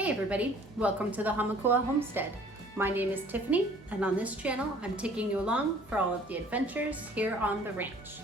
Hey everybody, welcome to the Hamakua Homestead. My name is Tiffany, and on this channel I'm taking you along for all of the adventures here on the ranch.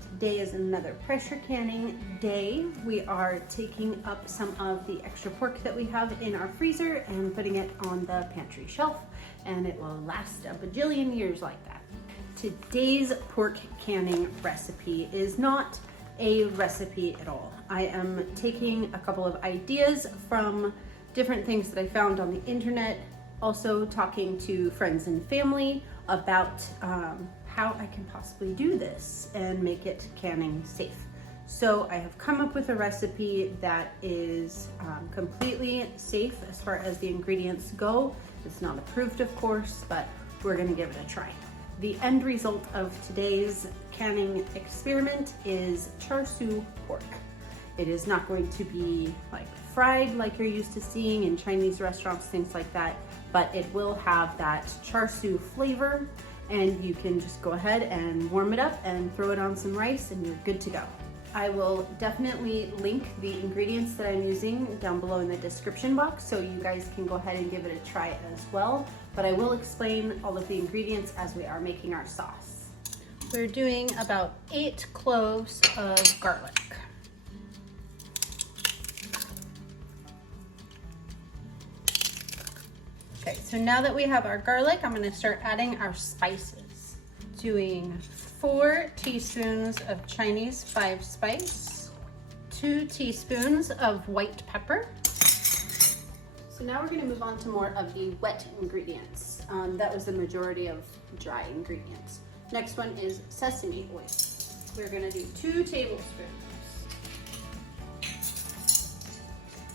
Today is another pressure canning day. We are taking up some of the extra pork that we have in our freezer and putting it on the pantry shelf, and it will last a bajillion years like that. Today's pork canning recipe is not a recipe at all. I am taking a couple of ideas from different things that I found on the internet, also talking to friends and family about how I can possibly do this and make it canning safe. So I have come up with a recipe that is completely safe as far as the ingredients go. It's not approved, of course, but we're gonna give it a try. The end result of today's canning experiment is Char Siu Pork. It is not going to be like fried like you're used to seeing in Chinese restaurants, things like that, but it will have that char siu flavor, and you can just go ahead and warm it up and throw it on some rice and you're good to go. I will definitely link the ingredients that I'm using down below in the description box so you guys can go ahead and give it a try as well, but I will explain all of the ingredients as we are making our sauce. We're doing about 8 cloves of garlic. Okay, so now that we have our garlic, I'm gonna start adding our spices. Doing 4 teaspoons of Chinese 5 spice, 2 teaspoons of white pepper. So now we're gonna move on to more of the wet ingredients. That was the majority of dry ingredients. Next one is sesame oil. We're gonna do 2 tablespoons.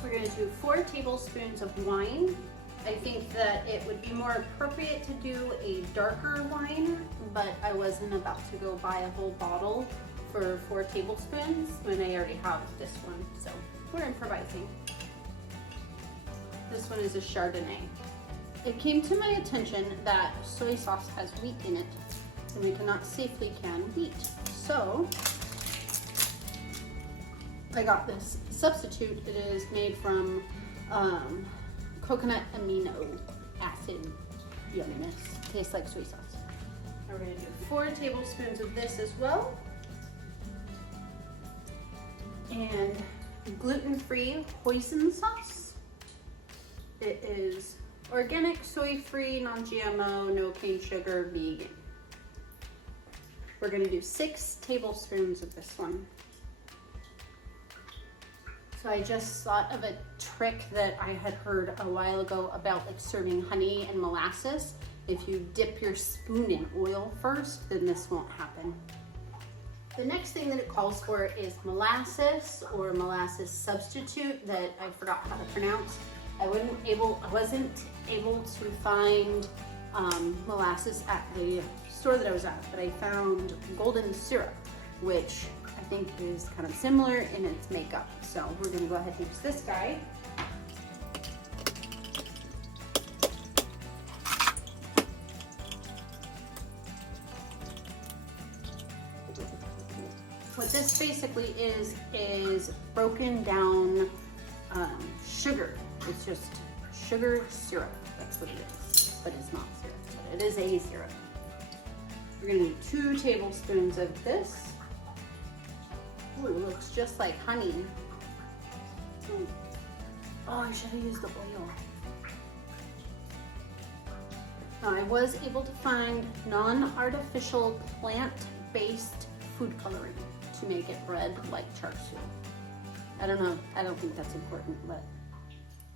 We're gonna do 4 tablespoons of wine. I think that it would be more appropriate to do a darker wine, but I wasn't about to go buy a whole bottle for 4 tablespoons when I already have this one, so we're improvising. This one is a Chardonnay. It came to my attention that soy sauce has wheat in it, and we cannot safely can wheat. So I got this substitute. It is made from coconut amino acid. Yumminess. Tastes like soy sauce. We're going to do 4 tablespoons of this as well. And gluten-free hoisin sauce. It is organic, soy-free, non-GMO, no cane sugar, vegan. We're going to do 6 tablespoons of this one. So I just thought of a trick that I had heard a while ago about like serving honey and molasses. If you dip your spoon in oil first, then this won't happen. The next thing that it calls for is molasses or molasses substitute that I forgot how to pronounce. I wasn't able to find molasses at the store that I was at, but I found golden syrup, which I think is kind of similar in its makeup. So we're gonna go ahead and use this guy. What this basically is broken down sugar. It's just sugar syrup. That's what it is, but it's not syrup, but it is a syrup. We're gonna need 2 tablespoons of this. Ooh, it looks just like honey. Oh, I should have used the oil. Now, I was able to find non-artificial plant-based food coloring to make it red like char siu. I don't know, I don't think that's important, but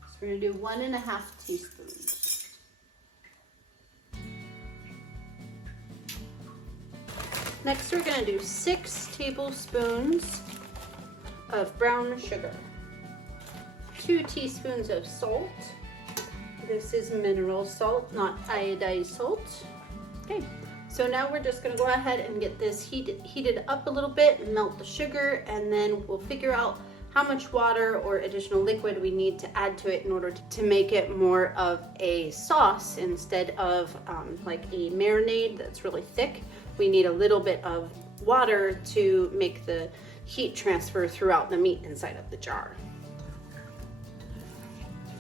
so we're gonna do 1.5 teaspoons. Next, we're gonna do 6 tablespoons of brown sugar, 2 teaspoons of salt. This is mineral salt, not iodized salt. Okay, so now we're just gonna go ahead and get this heated up a little bit and melt the sugar, and then we'll figure out how much water or additional liquid we need to add to it in order to make it more of a sauce instead of like a marinade that's really thick. We need a little bit of water to make the heat transfer throughout the meat inside of the jar.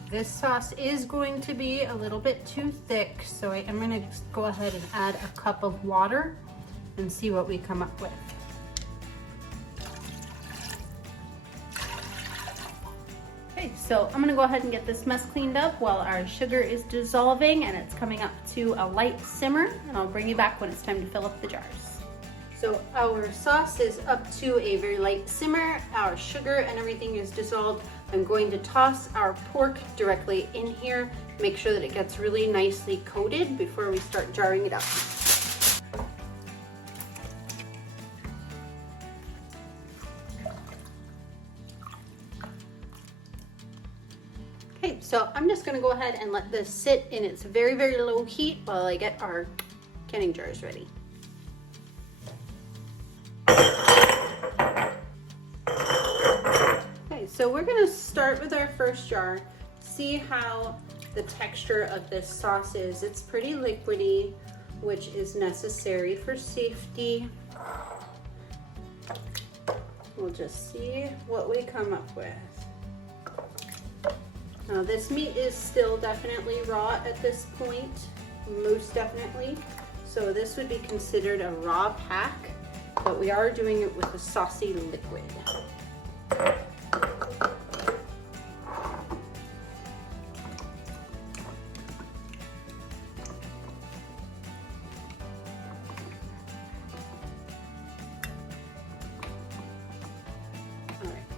This sauce is going to be a little bit too thick, so I am gonna go ahead and add a cup of water and see what we come up with. Okay, so I'm gonna go ahead and get this mess cleaned up while our sugar is dissolving and it's coming up to a light simmer, and I'll bring you back when it's time to fill up the jars. So our sauce is up to a very light simmer, our sugar and everything is dissolved. I'm going to toss our pork directly in here, make sure that it gets really nicely coated before we start jarring it up. Okay, so I'm just gonna go ahead and let this sit in its very, very low heat while I get our canning jars ready. So we're gonna start with our first jar, see how the texture of this sauce is. It's pretty liquidy, which is necessary for safety. We'll just see what we come up with. Now this meat is still definitely raw at this point, most definitely. So this would be considered a raw pack, but we are doing it with a saucy liquid.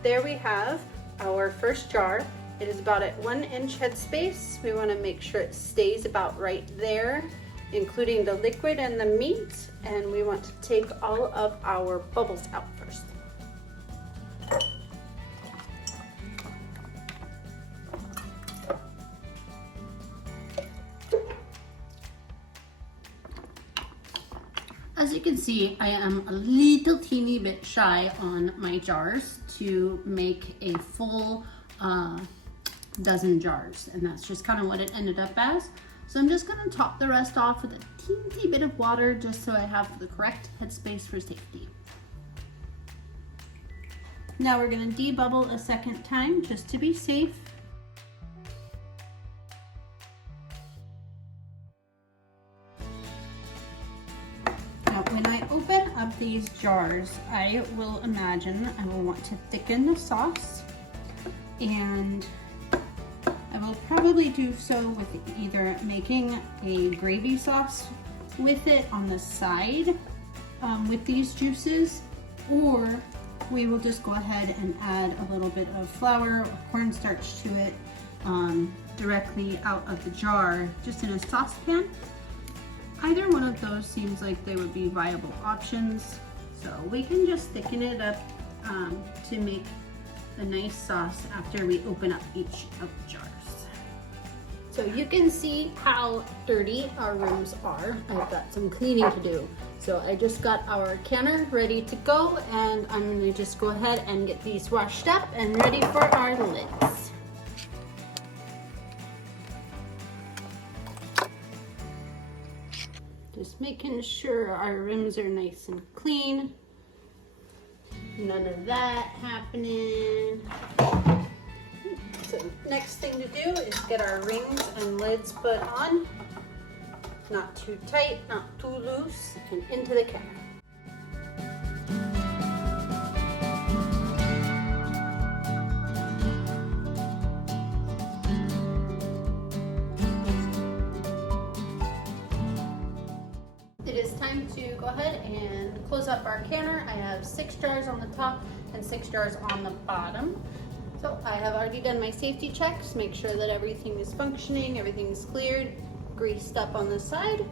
There we have our first jar. It is about at 1 inch headspace. We want to make sure it stays about right there, including the liquid and the meat, and we want to take all of our bubbles out first. As you can see, I am a little teeny bit shy on my jars to make a full dozen jars, and that's just kind of what it ended up as. So I'm just going to top the rest off with a teeny bit of water just so I have the correct headspace for safety. Now we're going to debubble a second time just to be safe. When I open up these jars, I will imagine I will want to thicken the sauce, and I will probably do so with either making a gravy sauce with it on the side with these juices, or we will just go ahead and add a little bit of flour or cornstarch to it directly out of the jar, just in a saucepan. Either one of those seems like they would be viable options. So we can just thicken it up to make a nice sauce after we open up each of the jars. So you can see how dirty our rooms are. I've got some cleaning to do. So I just got our canner ready to go, and I'm gonna just go ahead and get these washed up and ready for our lids. Just making sure our rims are nice and clean. None of that happening. So next thing to do is get our rings and lids put on. Not too tight, not too loose, and into the canner. It is time to go ahead and close up our canner. I have 6 jars on the top and 6 jars on the bottom. So I have already done my safety checks, make sure that everything is functioning, everything is cleared, greased up on the side.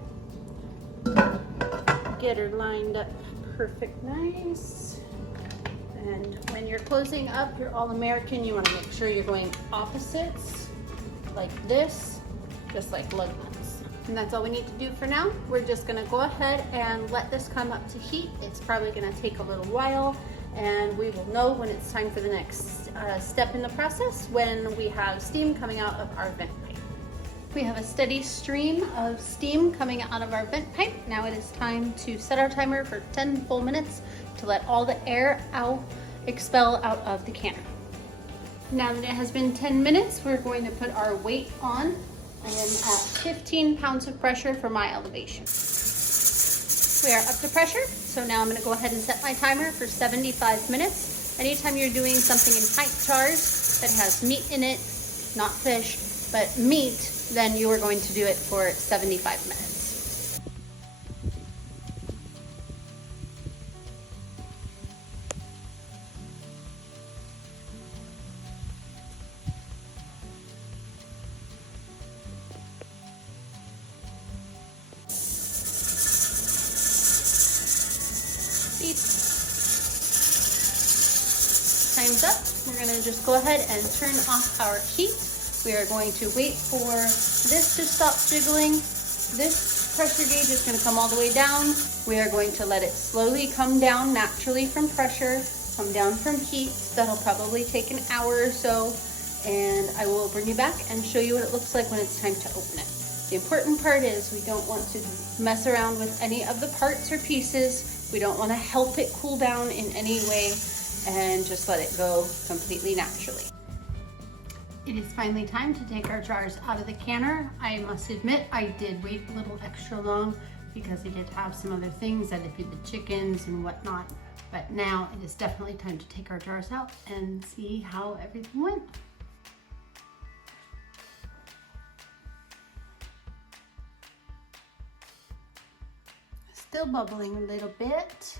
Get her lined up perfect nice. And when you're closing up your All-American, you want to make sure you're going opposites like this, just like lug nuts. And that's all we need to do for now. We're just gonna go ahead and let this come up to heat. It's probably gonna take a little while, and we will know when it's time for the next step in the process, when we have steam coming out of our vent pipe. We have a steady stream of steam coming out of our vent pipe. Now it is time to set our timer for 10 full minutes to let all the air expel out of the canner. Now that it has been 10 minutes, we're going to put our weight on. I am at 15 pounds of pressure for my elevation. We are up to pressure, so now I'm going to go ahead and set my timer for 75 minutes. Anytime you're doing something in tight jars that has meat in it, not fish, but meat, then you are going to do it for 75 minutes. Time's up. We're going to just go ahead and turn off our heat. We are going to wait for this to stop jiggling. This pressure gauge is going to come all the way down. We are going to let it slowly come down naturally from pressure, come down from heat. That'll probably take an hour or so, and I will bring you back and show you what it looks like when it's time to open it. The important part is we don't want to mess around with any of the parts or pieces. We don't want to help it cool down in any way, and just let it go completely naturally. It is finally time to take our jars out of the canner. I must admit I did wait a little extra long because I did have some other things. I did feed the chickens and whatnot, but now it is definitely time to take our jars out and see how everything went. Still bubbling a little bit.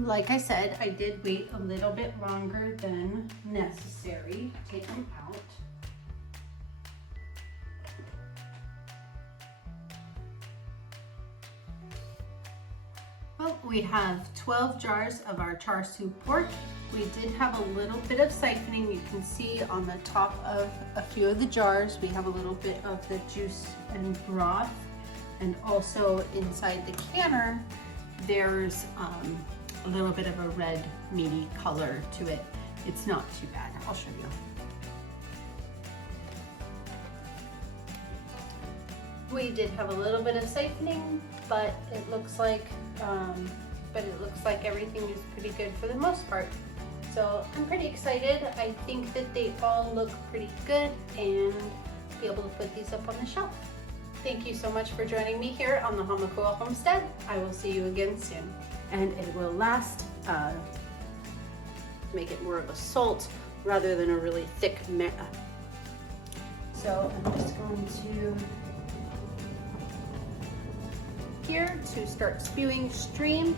Like I said, I did wait a little bit longer than necessary to take them out. Well, we have 12 jars of our Char Siu Pork. We did have a little bit of siphoning. You can see on the top of a few of the jars, we have a little bit of the juice and broth. And also inside the canner, there's a little bit of a red meaty color to it. It's not too bad. I'll show you. We did have a little bit of siphoning, but it looks like everything is pretty good for the most part. So I'm pretty excited. I think that they all look pretty good, and be able to put these up on the shelf. Thank you so much for joining me here on the Hamakua Homestead. I will see you again soon. And it will last, make it more of a salt rather than a really thick meh. So I'm just going to here to start spewing stream.